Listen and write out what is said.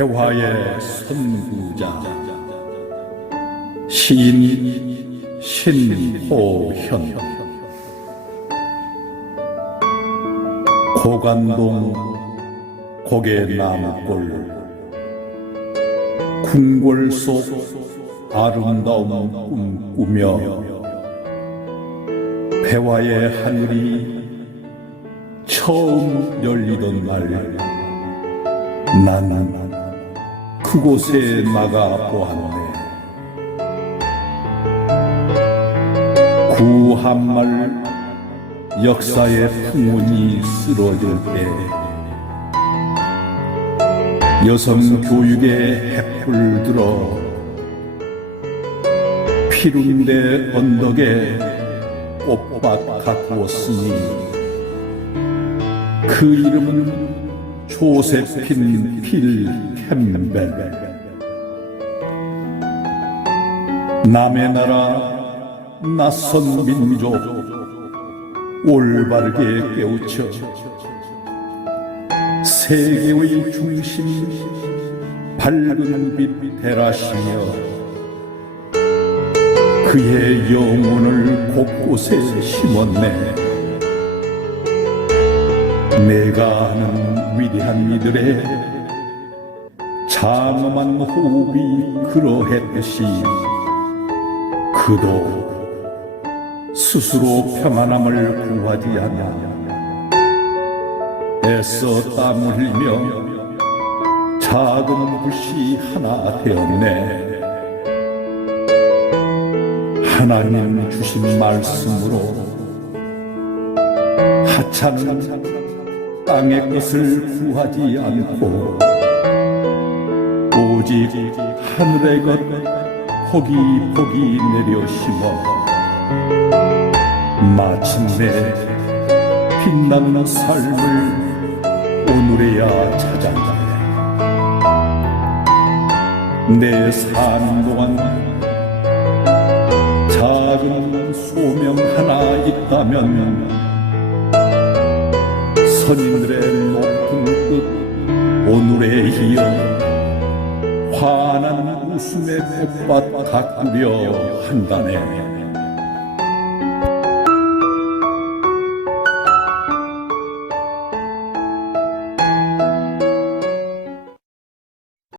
회화의 선구자 시인 신호현. 고간동 고개나무골 궁궐 속 아름다움 꿈꾸며 배화의 하늘이 처음 열리던 날 나는 그곳에 나가 보았네. 구한말 역사의 풍운이 쓰러질 때 여성 교육의 햇불 들어 피룬대 언덕에 꽃밭 가꾸었으니 그 이름은 조세핀 필 캠벨 남의 나라 낯선 민족 올바르게 깨우쳐 세계의 중심 밝은 빛 대라시며 그의 영혼을 곳곳에 심었네 내가 아는 위대한 이들의 장엄한 호흡이 그러했듯이 그도 스스로 평안함을 구하지 않아 애써 땀 흘리며 작은 불씨 하나 되었네. 하나님 주신 말씀으로 하찮은 땅의 것을 구하지 않고 오직 하늘의 것 포기 포기 내려 심어 마침내 빛나는 삶을 오늘에야 찾았네 내 사는 동안 작은 소명 하나 있다면 선인들의 높은 끝 오늘에 이어 환한 웃음의 꽃밭 가꾸려 한다네